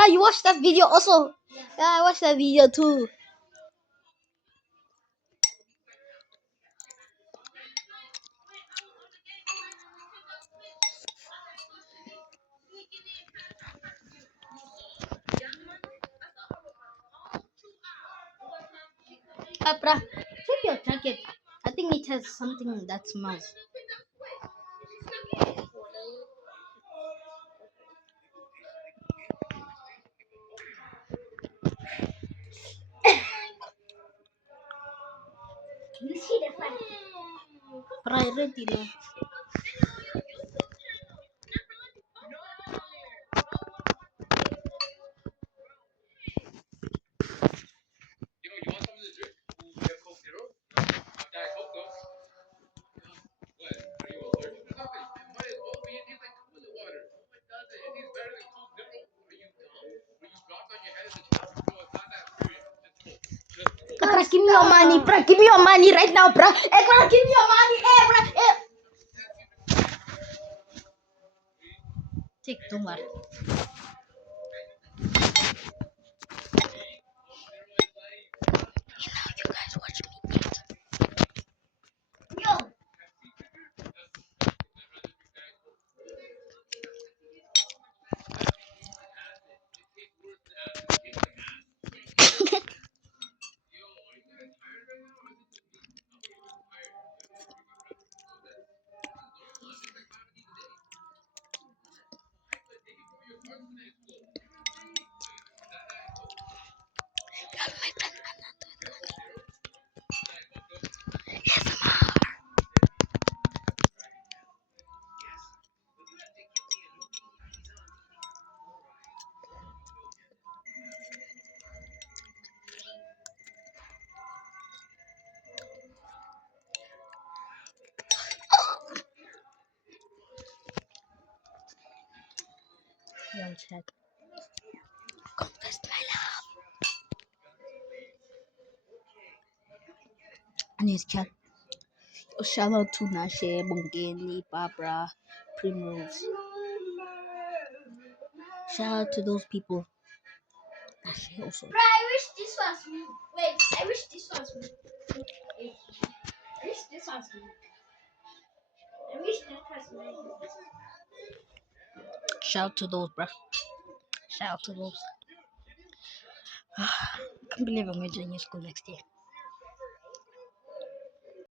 Bruh, you watched that video also? Yeah, I watched that video too. Bruh, check your jacket. I think it has something that smells. Bruh, ready now. Bruh, give me your money, bruh. Give me your money right now, bruh. Hey, bruh, give me your money. Hey, bruh. Hey. Take, don't worry. You guys watch me eat. Yo. My friend Young chat. Confess my love. And his chat. Shout out to Nashe, Bongeni, Barbara, Primrose. Shout out to those people. Nashe also. Bro, I wish this was me. Wait, I wish this was me. Wait, I wish this was me. I wish that was me. Shout out to those, bruh. Shout out to those. I can't believe I'm going to join your school next year.